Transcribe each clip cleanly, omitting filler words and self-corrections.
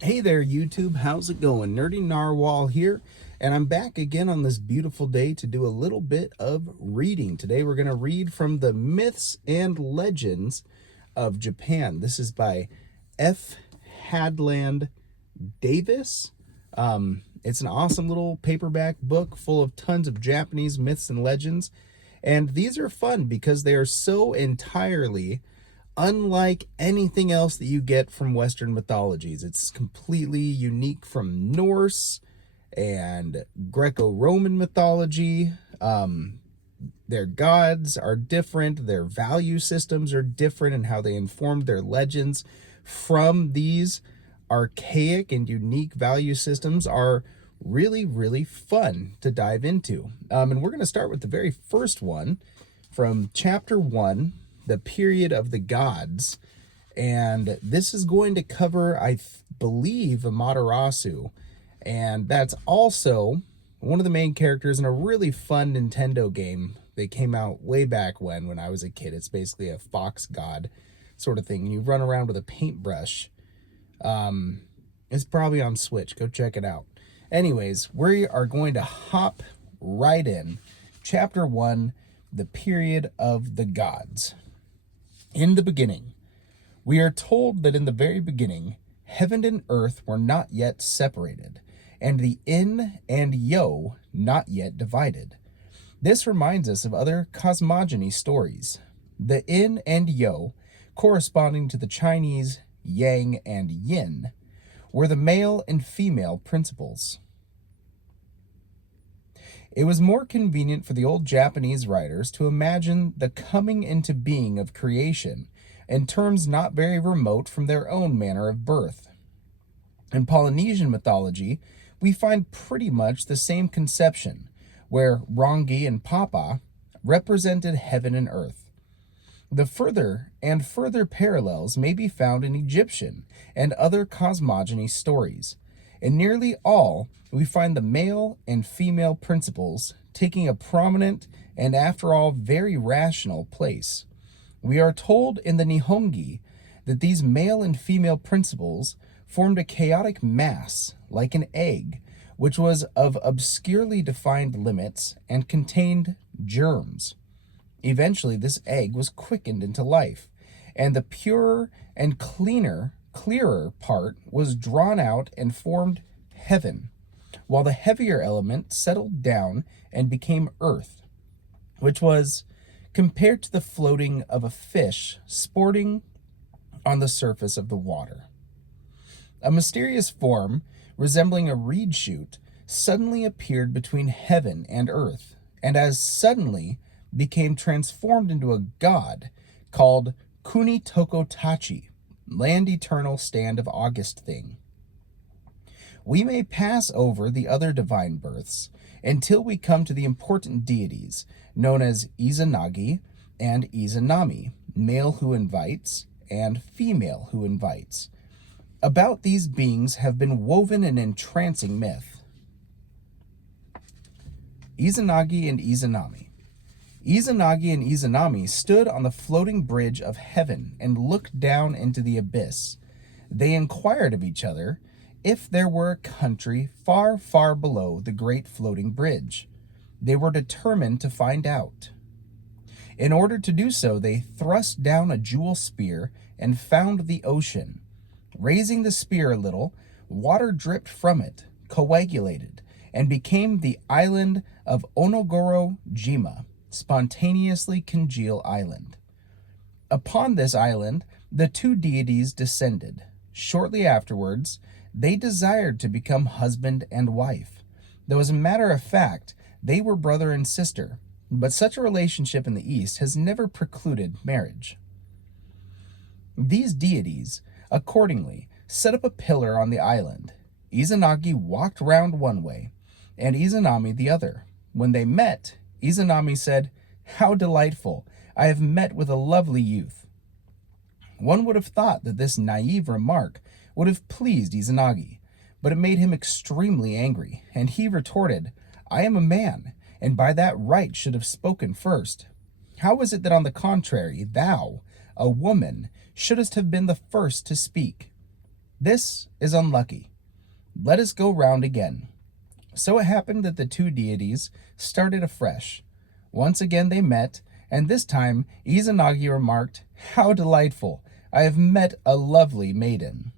Hey there, YouTube. How's it going? Nerdy Narwhal here, and I'm back again on this beautiful day to do a little bit of reading. Today, we're going to read from the Myths and Legends of Japan. This is by F. Hadland Davis. It's an awesome little paperback book full of tons of Japanese myths and legends. And these are fun because they are so entirely unlike anything else that you get from Western mythologies. It's completely unique from Norse and Greco-Roman mythology. Their gods are different, their value systems are different, and how they informed their legends from these archaic and unique value systems are really, really fun to dive into. And we're going to start with the very first one from chapter 1, the period of the gods. And this is going to cover, I believe, Amaterasu. And that's also one of the main characters in a really fun Nintendo game that came out way back when I was a kid. It's basically a fox god sort of thing. You run around with a paintbrush. It's probably on Switch. Go check it out. Anyways, we are going to hop right in. Chapter 1, the period of the gods. In the beginning, we are told that in the very beginning, heaven and earth were not yet separated, and the yin and yo not yet divided. This reminds us of other cosmogony stories. The yin and yo, corresponding to the Chinese yang and yin, were the male and female principles. It was more convenient for the old Japanese writers to imagine the coming into being of creation in terms not very remote from their own manner of birth. In Polynesian mythology, we find pretty much the same conception, where Rongi and Papa represented heaven and earth. The further and further parallels may be found in Egyptian and other cosmogony stories. In nearly all, we find the male and female principles taking a prominent and, after all, very rational place. We are told in the Nihongi that these male and female principles formed a chaotic mass, like an egg, which was of obscurely defined limits and contained germs. Eventually, this egg was quickened into life, and the purer and clearer part was drawn out and formed heaven, while the heavier element settled down and became earth, which was compared to the floating of a fish sporting on the surface of the water. A mysterious form resembling a reed shoot suddenly appeared between heaven and earth, and as suddenly became transformed into a god called Kuni Toko Tachi, land eternal stand of August thing. We may pass over the other divine births until we come to the important deities known as Izanagi and Izanami, male who invites and female who invites. About these beings have been woven an entrancing myth. Izanagi and Izanami. Izanagi and Izanami stood on the floating bridge of heaven and looked down into the abyss. They inquired of each other if there were a country far, far below the great floating bridge. They were determined to find out. In order to do so, they thrust down a jewel spear and found the ocean. Raising the spear a little, water dripped from it, coagulated, and became the island of Onogoro-jima, spontaneously congeal island. Upon this island, the two deities descended. Shortly afterwards, they desired to become husband and wife. Though as a matter of fact, they were brother and sister, but such a relationship in the East has never precluded marriage. These deities, accordingly, set up a pillar on the island. Izanagi walked round one way, and Izanami the other. When they met, Izanami said, "How delightful! I have met with a lovely youth." One would have thought that this naive remark would have pleased Izanagi, but it made him extremely angry, and he retorted, "I am a man, and by that right should have spoken first. How is it that, on the contrary, thou, a woman, shouldst have been the first to speak?" This is unlucky. Let us go round again." So it happened that the two deities started afresh. Once again they met, and this time Izanagi remarked, "How delightful! I have met a lovely maiden."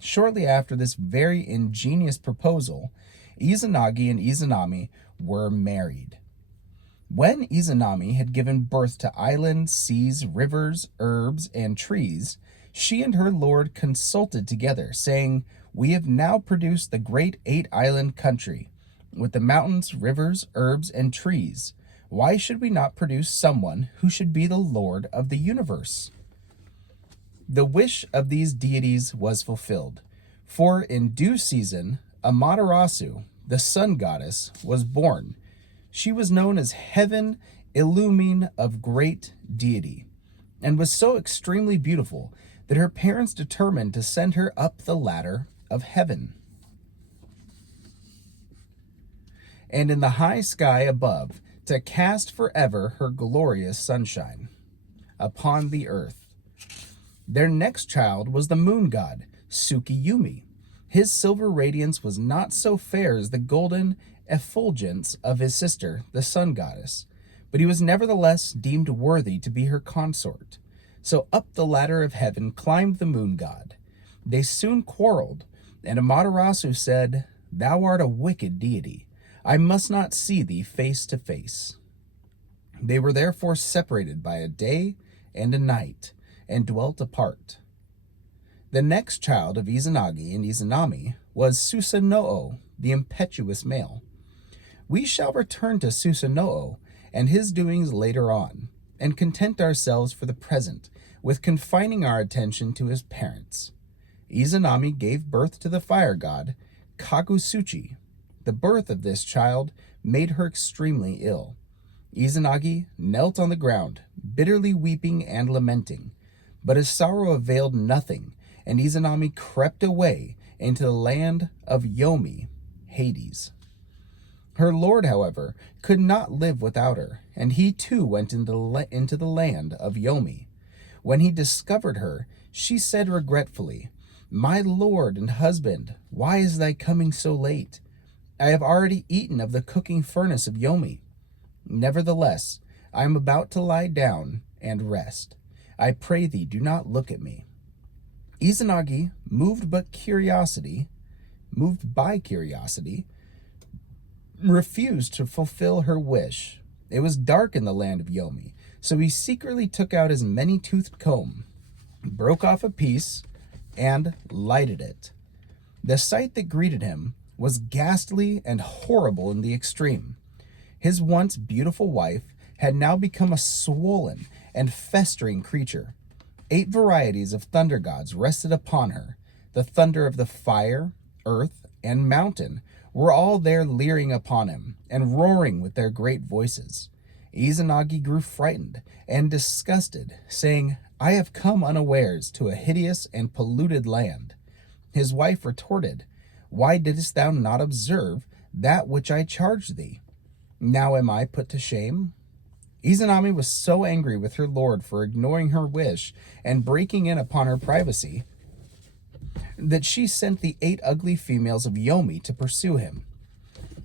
Shortly after this very ingenious proposal, Izanagi and Izanami were married. When Izanami had given birth to islands, seas, rivers, herbs, and trees, she and her lord consulted together, saying, "We have now produced the great 8-island country, with the mountains, rivers, herbs, and trees. Why should we not produce someone who should be the lord of the universe?" The wish of these deities was fulfilled, for in due season, Amaterasu, the sun goddess, was born. She was known as Heaven Illumine of Great Deity, and was so extremely beautiful that her parents determined to send her up the ladder of heaven. And in the high sky above, to cast forever her glorious sunshine upon the earth. Their next child was the moon god, Tsukiyumi. His silver radiance was not so fair as the golden effulgence of his sister, the sun goddess, but he was nevertheless deemed worthy to be her consort. So up the ladder of heaven climbed the moon god. They soon quarreled, and Amaterasu said, "Thou art a wicked deity. I must not see thee face to face." They were therefore separated by a day and a night, and dwelt apart. The next child of Izanagi and Izanami was Susanoo, the impetuous male. We shall return to Susanoo and his doings later on, and content ourselves for the present with confining our attention to his parents. Izanami gave birth to the fire god, Kagusuchi. The birth of this child made her extremely ill. Izanagi knelt on the ground, bitterly weeping and lamenting. But his sorrow availed nothing, and Izanami crept away into the land of Yomi, Hades. Her lord, however, could not live without her, and he too went into the land of Yomi. When he discovered her, she said regretfully, "My lord and husband, why is thy coming so late? I have already eaten of the cooking furnace of Yomi. Nevertheless, I am about to lie down and rest. I pray thee, do not look at me." Izanagi, moved by curiosity, refused to fulfill her wish. It was dark in the land of Yomi, so he secretly took out his many-toothed comb, broke off a piece, and lighted it. The sight that greeted him was ghastly and horrible in the extreme. His once beautiful wife had now become a swollen and festering creature. 8 varieties of thunder gods rested upon her. The thunder of the fire, earth, and mountain were all there leering upon him and roaring with their great voices. Izanagi grew frightened and disgusted, saying, "I have come unawares to a hideous and polluted land." His wife retorted, "Why didst thou not observe that which I charged thee? Now am I put to shame?" Izanami was so angry with her lord for ignoring her wish and breaking in upon her privacy that she sent the 8 ugly females of Yomi to pursue him.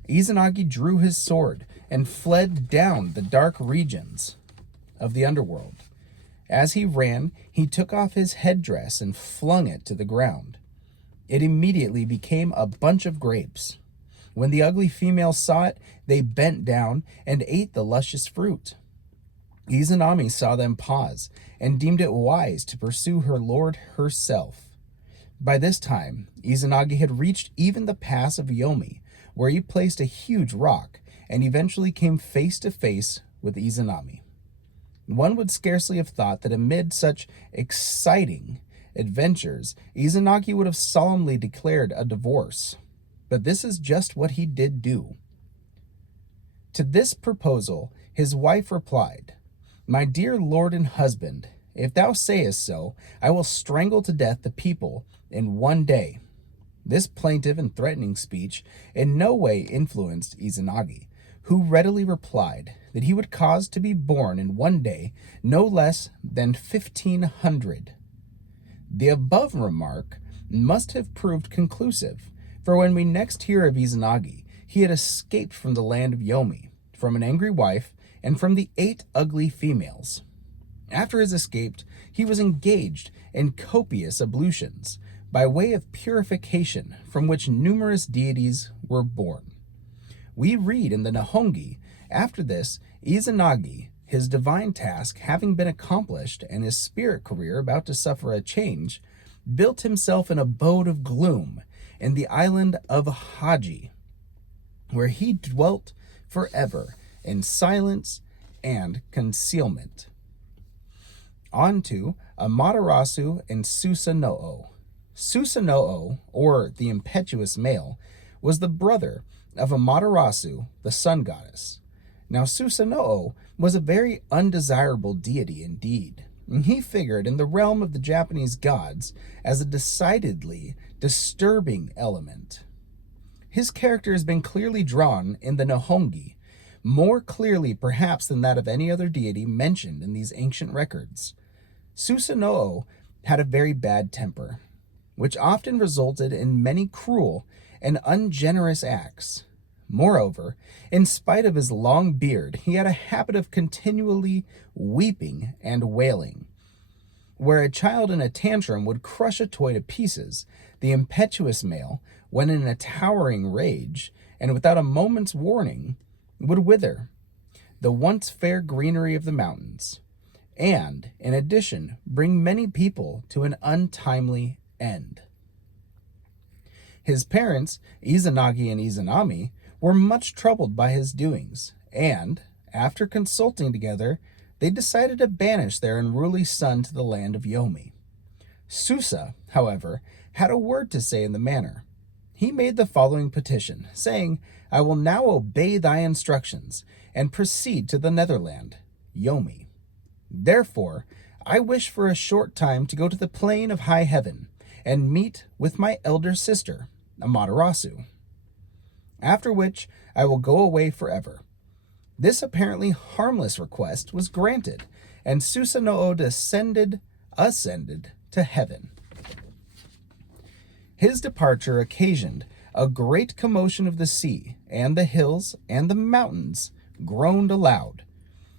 Izanagi drew his sword and fled down the dark regions of the underworld. As he ran, he took off his headdress and flung it to the ground. It immediately became a bunch of grapes. When the ugly females saw it, they bent down and ate the luscious fruit. Izanami saw them pause and deemed it wise to pursue her lord herself. By this time, Izanagi had reached even the pass of Yomi, where he placed a huge rock and eventually came face to face with Izanami. One would scarcely have thought that amid such exciting adventures, Izanagi would have solemnly declared a divorce. But this is just what he did do. To this proposal, his wife replied, "My dear lord and husband, if thou sayest so, I will strangle to death the people in one day." This plaintive and threatening speech in no way influenced Izanagi, who readily replied that he would cause to be born in one day no less than 1,500. The above remark must have proved conclusive, for when we next hear of Izanagi, he had escaped from the land of Yomi, from an angry wife, and from the 8 ugly females. After his escape, he was engaged in copious ablutions, by way of purification from which numerous deities were born. We read in the Nihongi, after this, Izanagi, his divine task having been accomplished and his spirit career about to suffer a change, built himself an abode of gloom in the island of Haji, where he dwelt forever in silence and concealment. On to Amaterasu and Susanoo. Susanoo, or the impetuous male, was the brother of Amaterasu, the sun goddess. Now Susanoo was a very undesirable deity indeed, and he figured in the realm of the Japanese gods as a decidedly disturbing element. His character has been clearly drawn in the Nihongi, more clearly perhaps than that of any other deity mentioned in these ancient records. Susanoo had a very bad temper, which often resulted in many cruel and ungenerous acts. Moreover, in spite of his long beard, he had a habit of continually weeping and wailing. Where a child in a tantrum would crush a toy to pieces, the impetuous male, when in a towering rage, and without a moment's warning, would wither the once fair greenery of the mountains, and, in addition, bring many people to an untimely end. His parents, Izanagi and Izanami, were much troubled by his doings, and, after consulting together, they decided to banish their unruly son to the land of Yomi. Susa, however, had a word to say in the matter. He made the following petition, saying, "I will now obey thy instructions, and proceed to the Netherland, Yomi. Therefore, I wish for a short time to go to the plain of high heaven, and meet with my elder sister, Amaterasu. After which I will go away forever." This apparently harmless request was granted, and Susanoo ascended to heaven. His departure occasioned a great commotion of the sea, and the hills and the mountains groaned aloud.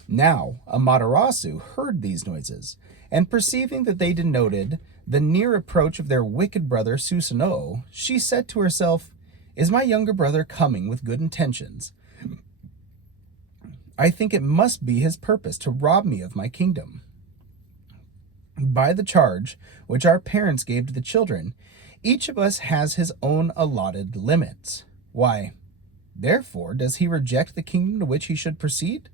Now Amaterasu heard these noises, and perceiving that they denoted the near approach of their wicked brother Susanoo, she said to herself, "Is my younger brother coming with good intentions? I think it must be his purpose to rob me of my kingdom. By the charge which our parents gave to the children, each of us has his own allotted limits. Why, therefore, does he reject the kingdom to which he should proceed,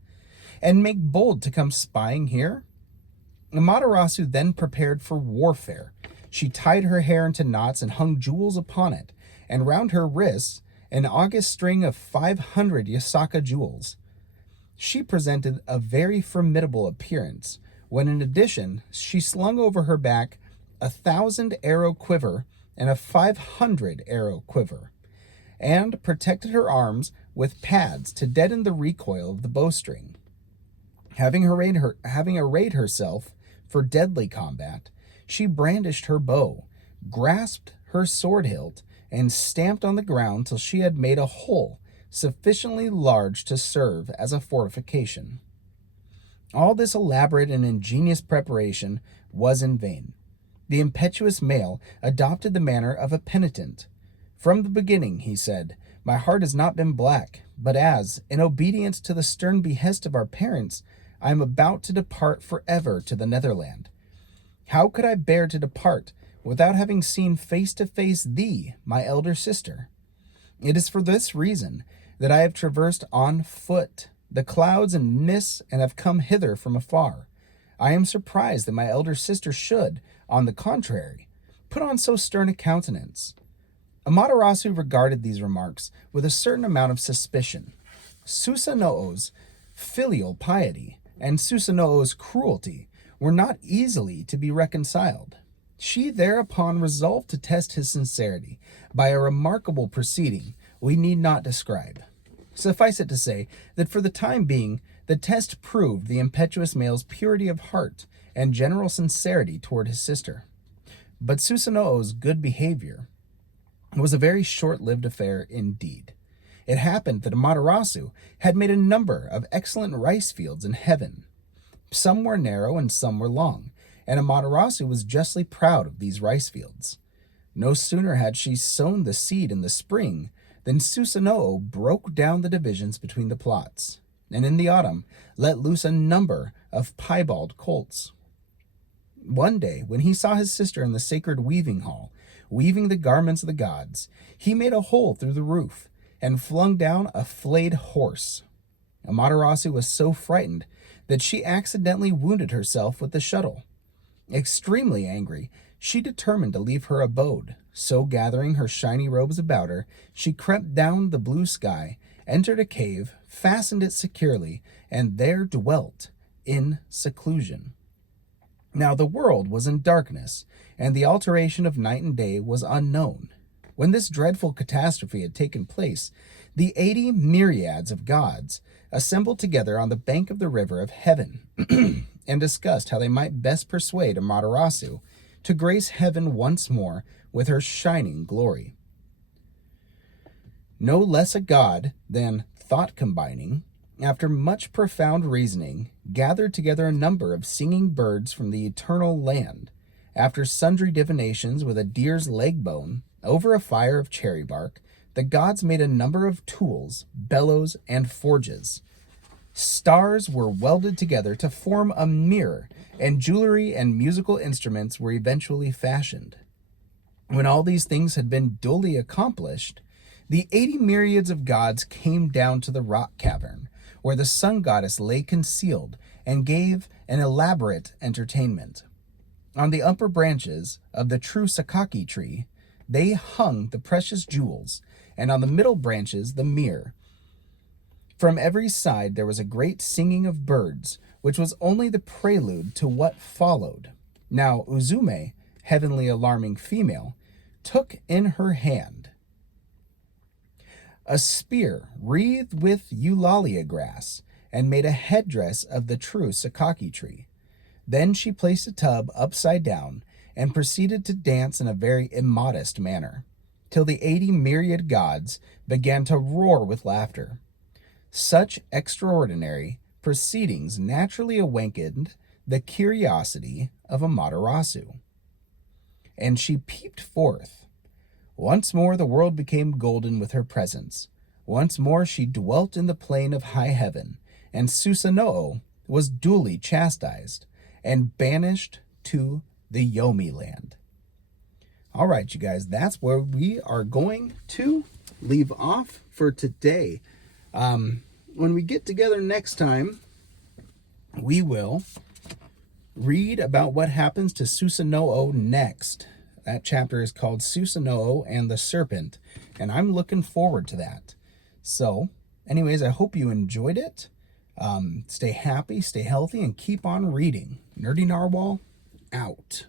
and make bold to come spying here?" Amaterasu then prepared for warfare. She tied her hair into knots and hung jewels upon it, and round her wrists an august string of 500 Yasaka jewels. She presented a very formidable appearance, when in addition she slung over her back 1,000 arrow quiver and a 500 arrow quiver, and protected her arms with pads to deaden the recoil of the bowstring. Having arrayed herself for deadly combat, she brandished her bow, grasped her sword hilt, and stamped on the ground till she had made a hole sufficiently large to serve as a fortification. All this elaborate and ingenious preparation was in vain. The impetuous male adopted the manner of a penitent. "From the beginning," he said, "my heart has not been black, but as, in obedience to the stern behest of our parents, I am about to depart forever to the Netherland. How could I bear to depart without having seen face to face thee, my elder sister? It is for this reason that I have traversed on foot the clouds and mists and have come hither from afar. I am surprised that my elder sister should, on the contrary, put on so stern a countenance." Amaterasu regarded these remarks with a certain amount of suspicion. Susanoo's filial piety and Susanoo's cruelty were not easily to be reconciled. She thereupon resolved to test his sincerity by a remarkable proceeding we need not describe. Suffice it to say that for the time being, the test proved the impetuous male's purity of heart and general sincerity toward his sister. But Susanoo's good behavior was a very short-lived affair indeed. It happened that Amaterasu had made a number of excellent rice fields in heaven. Some were narrow and some were long, and Amaterasu was justly proud of these rice fields. No sooner had she sown the seed in the spring than Susanoo broke down the divisions between the plots, and in the autumn let loose a number of piebald colts. One day, when he saw his sister in the sacred weaving hall, weaving the garments of the gods, he made a hole through the roof and flung down a flayed horse. Amaterasu was so frightened that she accidentally wounded herself with the shuttle. Extremely angry, she determined to leave her abode. So gathering her shiny robes about her, she crept down the blue sky, entered a cave, fastened it securely, and there dwelt in seclusion. Now the world was in darkness, and the alteration of night and day was unknown. When this dreadful catastrophe had taken place, the 80 myriads of gods assembled together on the bank of the river of heaven and discussed how they might best persuade Amaterasu to grace heaven once more with her shining glory. No less a god than Thought Combining, after much profound reasoning, gathered together a number of singing birds from the eternal land. After sundry divinations with a deer's leg bone, over a fire of cherry bark, the gods made a number of tools, bellows, and forges. Stars were welded together to form a mirror, and jewelry and musical instruments were eventually fashioned. When all these things had been duly accomplished, the 80 myriads of gods came down to the rock cavern, where the sun goddess lay concealed, and gave an elaborate entertainment. On the upper branches of the true sakaki tree, they hung the precious jewels, and on the middle branches the mirror. From every side there was a great singing of birds, which was only the prelude to what followed. Now Uzume, heavenly alarming female, took in her hand a spear wreathed with eulalia grass, and made a headdress of the true sakaki tree. Then she placed a tub upside down, and proceeded to dance in a very immodest manner, till the 80 myriad gods began to roar with laughter. Such extraordinary proceedings naturally awakened the curiosity of Amaterasu, and she peeped forth. Once more the world became golden with her presence. Once more she dwelt in the plain of high heaven, and Susanoo was duly chastised and banished to the Yomi land. All right, you guys, that's where we are going to leave off for today. When we get together next time, we will read about what happens to Susanoo next. That chapter is called Susanoo and the Serpent, and I'm looking forward to that. So, anyways, I hope you enjoyed it. Stay happy, stay healthy, and keep on reading. Nerdy Narwhal, out.